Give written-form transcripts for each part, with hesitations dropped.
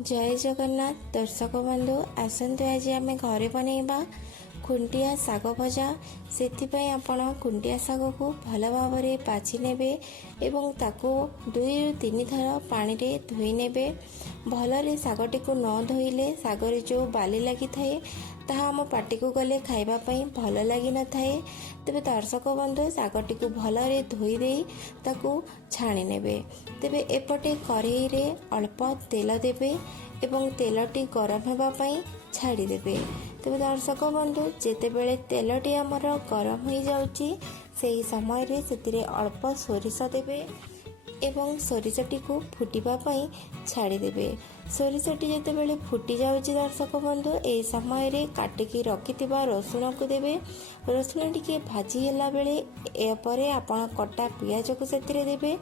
जय जगन्नाथ दर्शक बंधु आसतु आज आम घरे बनैबा खुंटिया साग भजा। से आपण खुंटिया साग को भल भाव में बाछि नेबे एवं ताको 2 ରୁ 3 थर पानी रे धोई नेबे। भलरे सागटी को न धोइले सागरे जो बाली लगी थाए ताहा आम पाटी को गले खाइबा पई भल लगी न थाए। तेबे दर्शक बंधु सागटी को भलरे धोई देई ताको छाणी नेबे। तेबे एपटे कढ़ई रे अल्प तेल देबे एवं तेलटी गरम होगा पई छाड़ी देबे। तेबे दर्शक बंधु जेतेबेले तेलटी आमर गरम हो जाउची सेही समय रे सेतिरे अल्प सोरिष देबे एवं सोरिषटी को फुटिबा पई छाड़ी देबे। सोरिषटी जेतेबेले फुटी जाउची दर्शक बंधु ए समय रे काटिकी रखिथिबा रसुण को देबे। रसुण टिके भाजी होला बेले ए परे आपण कटा पियाज को सेतिरे देबे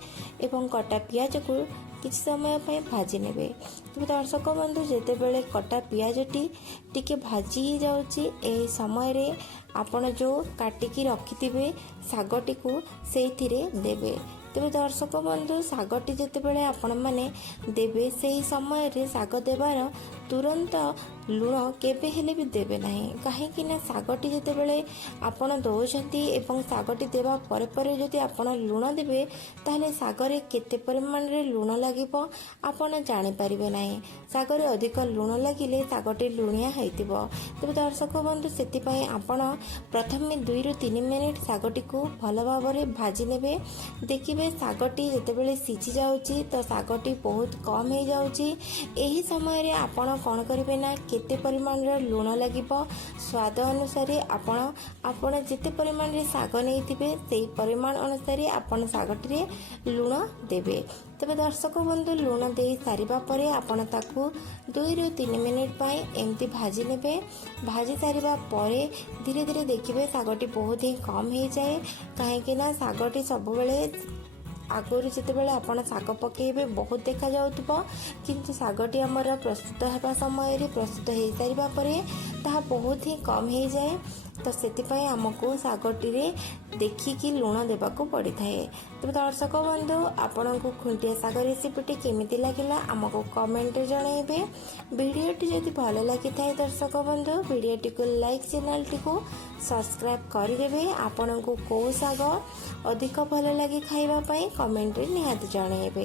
एवं कटा पियाज को किछ समय पई भाजी नेबे। तेबे दर्शक बंधु जेतेबेले कटा पियाजटी टिके भाजी जाउची ए समय रे आपण जो काटिकी रखिथिबे सागटी को सेइथिरे देबे। तेबे दर्शक बंधु सागटी जेतेबेले आपण माने देबे सेही समय रे साग देबार तुरंत लुण केबे हेले भी देबे नहीं। कहीं ना सागटी जेतेबेले आपण दौचंती एवं सागटी देबा परे परे जदि आपण लुण देबे ताहले सागरे केते परिमाण रे लुण लागिबो आपण जानि परिबे नहीं। सागरे अधिक लुण लागिले सागटी लुणिया हेतिबो। तेबे दर्शक बंधु सेति पई आपण प्रथमे 2 ରୁ 3 मिनिट सागटी को भल भाव में भाजी नेबे। देखिबे सागटी जेतेबेले सिझी जाउची तो सागटी बहुत कम हो जाउची। एही समय रे आपण कौन करेंगे ना केते परिमाण रे लुण लगिबो स्वाद अनुसार आपण जिते परिमाण रे साग नहीं थिबे सेही परिमाण अनुसार आपण सागटी रे लुण देबे। तबे दर्शक बंधु लुण दे सारिबा परे आपण ताकू 2 ରୁ 3 मिनिट पाई एमती भाजी नेबे। भाजी सारिबा परे धीरे धीरे देखिबे सागटी बहुत ही कम हो जाए। कहीं ना सागटी सब बेले आगुरी जितेबाला आपण साग पकेबे बहुत देखा जाउथबो किंतु सागटी हमर प्रस्तुत हेबा समय रे प्रस्तुत हो सारिबा परे ताहा बहुत ही कम हो जाए। तो सेतिपई हमको सागटी रे देखिकी लुण देबाकू पड़ी थाए। तो दर्शक बंधु आपण को खुंटिया साग रेसिपीटी केमिति लागिला हमको कमेंट रे जणाइबे। वीडियोटी जदि भल लगी थाए दर्शक बंधु वीडियोटी को लाइक चैनलटी को सब्सक्राइब करदेवे। आपण को कौ साग अधिक भल लगी खाइबा पई कमेंट रे निहाती जणाइबे।